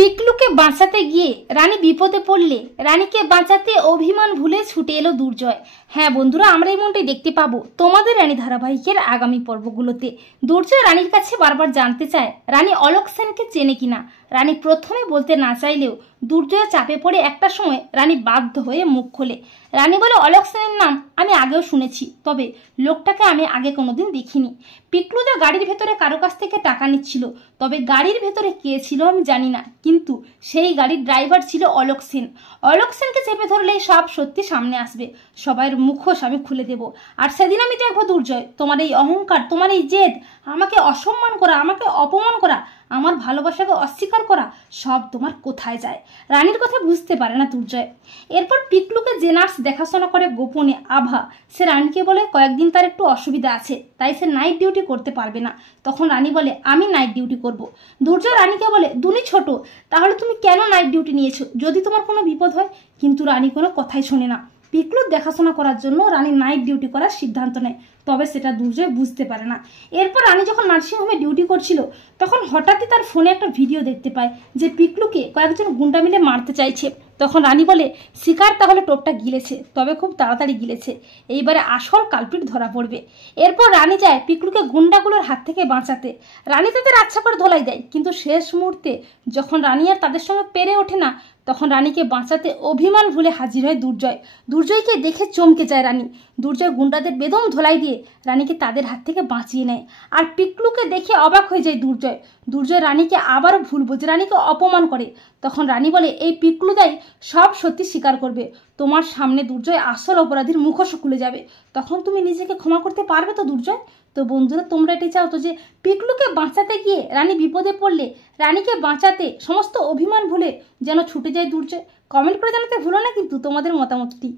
পিকলুকে বাঁচাতে গিয়ে রানী বিপদে পড়লে রানীকে বাঁচাতে অভিমান ভুলে ছুটে এলো দুর্জয়। হ্যাঁ বন্ধুরা, আমরা এমনটাই দেখতে পাবো তোমাদের রানী ধারাবাহিকের আগামী পর্বগুলোতে। দুর্জয় রানীর কাছে বারবার জানতে চায় রানী অলোক সেনকে চেনে কিনা। রানী প্রথমে বলতে না চাইলেও দুর্জয় চাপে পড়ে একটা সময় রানী বাধ্য হয়ে মুখ খোলে। রানী বলে, অলোক সেনের নাম আমি আগেও শুনেছি, তবে লোকটাকে আমি আগে কোনোদিন দেখিনি। পিকলুদা গাড়ির ভেতরে কারো কাছ থেকে টাকা নিচ্ছিল, তবে গাড়ির ভেতরে কে ছিল আমি জানি না, কিন্তু সেই গাড়ির ড্রাইভার ছিল অলোক সেন। অলোক সেনকে চেপে ধরলেই সব সত্যি সামনে আসবে, সবার মুখোশ আমি খুলে দেব। আর সেদিন আমি দেখবো দুর্জয়, তোমার এই অহংকার, তোমার এই জেদ, আমাকে অসম্মান করা, আমাকে অপমান করা, আমার ভালোবাসাকে অস্বীকার করা, সব তোমার কোথায় যায়। রানীর কথা বুঝতে পারে না দুর্জয়। এরপর পিকলুকে যে নার্স দেখাশোনা করে গোপনে, আভা, সে রানীকে বলে কয়েকদিন তার একটু অসুবিধা আছে, তাই সে নাইট ডিউটি করতে পারবে না। তখন রানী বলে, আমি নাইট ডিউটি করব। দুর্জয় রানীকে বলে, দুনি ছোট, তাহলে তুমি কেন নাইট ডিউটি নিয়েছো, যদি তোমার কোনো বিপদ হয়। কিন্তু রানী কোনো কথাই শোনে না। পিকলুর দেখাশোনা করার জন্য রানী নাইট ডিউটি করার সিদ্ধান্ত নেয়, তবে সেটা দুর্জয় বুঝতে পারে না। এরপর রানী যখন নার্সিংহোমে ডিউটি করছিল, তখন হঠাৎই তার ফোনে একটা ভিডিও দেখতে পায় যে পিকলুকে কয়েকজন গুন্ডা মিলে মারতে চাইছে। তখন রানী বলে, শিকার তাহলে টোপটা গিলেছে, তবে খুব তাড়াতাড়ি গিলেছে, এইবারে আসল কালপিট ধরা পড়বে। এরপর রানী যায় পিকলুকে গুন্ডাগুলোর হাত থেকে বাঁচাতে। রানী তাদের আচ্ছা করে ধোলাই দেয়, কিন্তু শেষ মুহূর্তে যখন রানী আর তাদের সঙ্গে পেরে ওঠে না, তখন রানীকে বাঁচাতে অভিমান ভুলে হাজির হয় দুর্জয়। দুর্জয়কে দেখে চমকে যায় রানী। দুর্জয় গুন্ডাদের বেদম ধোলাই দিয়ে রানীকে তাদের হাত থেকে বাঁচিয়ে নেয়। আর পিকলুকে দেখে অবাক হয়ে যায় দুর্জয়। দুর্জয় রানীকে আবারও ভুল বোঝে, রানীকে অপমান করে। তখন রানী বলে, এই পিকলুদাই সব সত্যি স্বীকার করবে, তোমার সামনে দুর্জয় আসল অপরাধীর মুখোশ খুলে যাবে, তখন তুমি নিজেকে ক্ষমা করতে পারবে তো দুর্জয়। তো বন্ধুরা, তোমরা এটাই চাও তো যে পিকলুকে বাঁচাতে গিয়ে রানী বিপদে পড়লে রানীকে বাঁচাতে সমস্ত অভিমান ভুলে যেন ছুটে যায় দুর্জয়? কমেন্ট করে জানাতে ভুলো না কিন্তু তোমাদের মতামতটি।